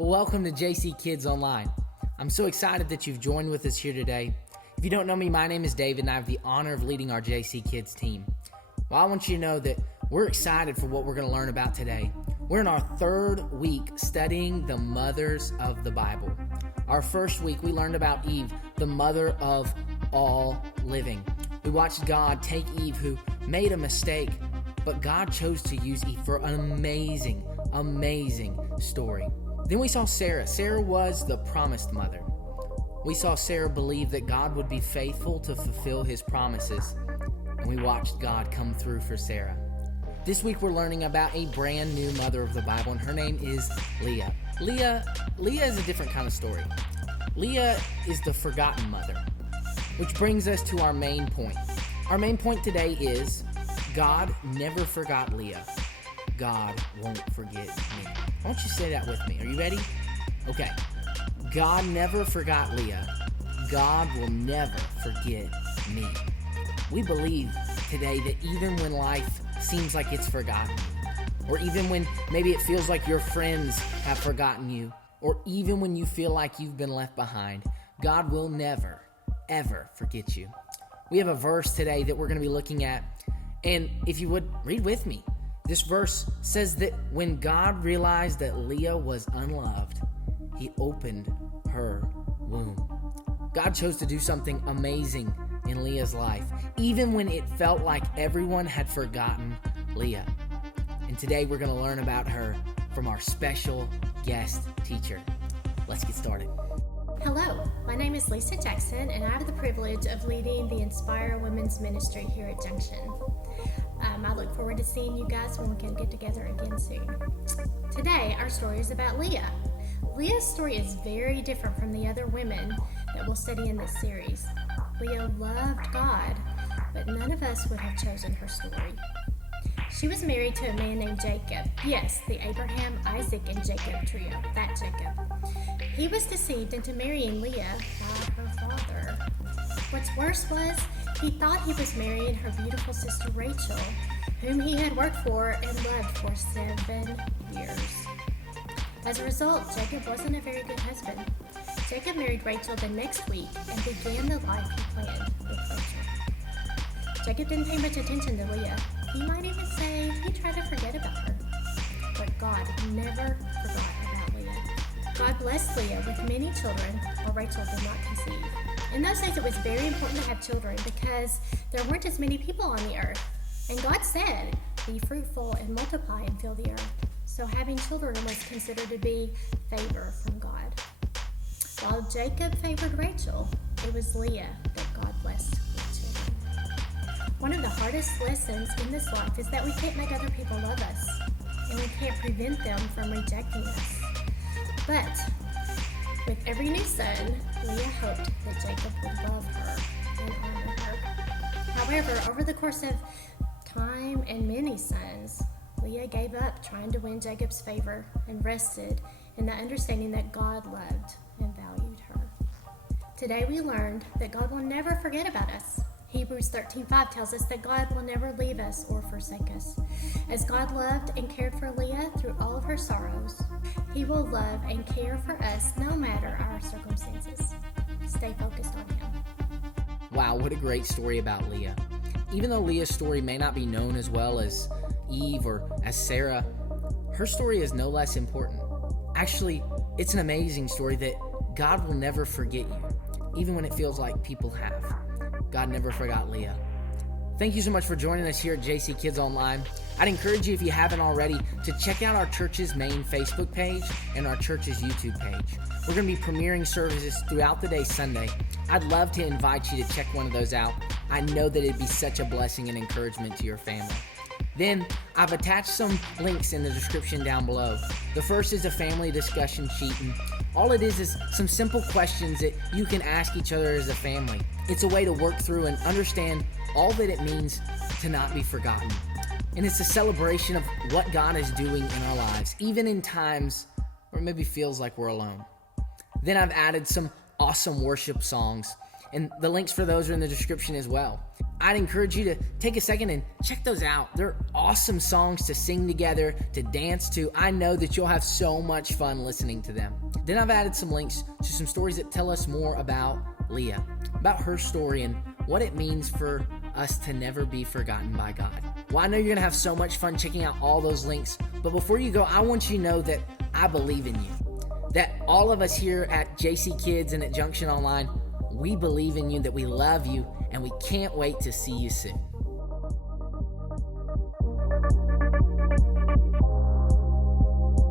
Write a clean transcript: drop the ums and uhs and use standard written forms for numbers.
Well, welcome to JC Kids Online. I'm so excited that you've joined with us here today. If you don't know me, my name is David, and I have the honor of leading our JC Kids team. Well, I want you to know that we're excited for what we're going to learn about today. We're in our third week studying the mothers of the Bible. Our first week, we learned about Eve, the mother of all living. We watched God take Eve, who made a mistake, but God chose to use Eve for an amazing story. Then we saw Sarah. Sarah was the promised mother. We saw Sarah believe that God would be faithful to fulfill his promises, and we watched God come through for Sarah. This week we're learning about a brand new mother of the Bible, and her name is Leah. Leah is a different kind of story. Leah is the forgotten mother, which brings us to our main point. Our main point today is God never forgot Leah. God won't forget me. I want you to say that with me. Are you ready? Okay. God never forgot Leah. God will never forget me. We believe today that even when life seems like it's forgotten you, or even when maybe it feels like your friends have forgotten you, or even when you feel like you've been left behind, God will never, ever forget you. We have a verse today that we're going to be looking at, and if you would, read with me. This verse says that when God realized that Leah was unloved, he opened her womb. God chose to do something amazing in Leah's life, even when it felt like everyone had forgotten Leah. And today we're going to learn about her from our special guest teacher. Let's get started. Hello, my name is Lisa Jackson, and I have the privilege of leading the Inspire Women's Ministry here at Junction. I look forward to seeing you guys when we can get together again soon. Today, our story is about Leah. Leah's story is very different from the other women that we'll study in this series. Leah loved God, but none of us would have chosen her story. She was married to a man named Jacob. Yes, the Abraham, Isaac, and Jacob trio, that Jacob. He was deceived into marrying Leah by her father. What's worse was, he thought he was marrying her beautiful sister Rachel, whom he had worked for and loved for 7 years. As a result, Jacob wasn't a very good husband. Jacob married Rachel the next week and began the life he planned with Rachel. Jacob didn't pay much attention to Leah. He might even say he tried to forget about her. But God never forgot about Leah. God blessed Leah with many children, while Rachel did not conceive. In those days, it was very important to have children because there weren't as many people on the earth. And God said, "Be fruitful and multiply and fill the earth." So having children was considered to be favor from God. While Jacob favored Rachel, it was Leah that God blessed with children. One of the hardest lessons in this life is that we can't make other people love us, and we can't prevent them from rejecting us. But with every new son, Leah hoped that Jacob would love her and honor her. However, over the course of time and many sons, Leah gave up trying to win Jacob's favor and rested in the understanding that God loved and valued her. Today we learned that God will never forget about us. Hebrews 13:5 tells us that God will never leave us or forsake us. As God loved and cared for Leah through all of her sorrows, he will love and care for us no matter our circumstances. Stay focused on him. Wow, what a great story about Leah. Even though Leah's story may not be known as well as Eve or as Sarah, her story is no less important. Actually, it's an amazing story that God will never forget you, even when it feels like people have. God never forgot Leah. Thank you so much for joining us here at JC Kids Online. I'd encourage you, if you haven't already, to check out our church's main Facebook page and our church's YouTube page. We're going to be premiering services throughout the day Sunday. I'd love to invite you to check one of those out. I know that it'd be such a blessing and encouragement to your family. Then, I've attached some links in the description down below. The first is a family discussion sheet, and all it is some simple questions that you can ask each other as a family. It's a way to work through and understand all that it means to not be forgotten. And it's a celebration of what God is doing in our lives, even in times where it maybe feels like we're alone. Then I've added some awesome worship songs. And the links for those are in the description as well. I'd encourage you to take a second and check those out. They're awesome songs to sing together, to dance to. I know that you'll have so much fun listening to them. Then I've added some links to some stories that tell us more about Leah, about her story and what it means for us to never be forgotten by God. Well, I know you're going to have so much fun checking out all those links, but before you go, I want you to know that I believe in you, that all of us here at JC Kids and at Junction Online, we believe in you, that we love you, and we can't wait to see you soon.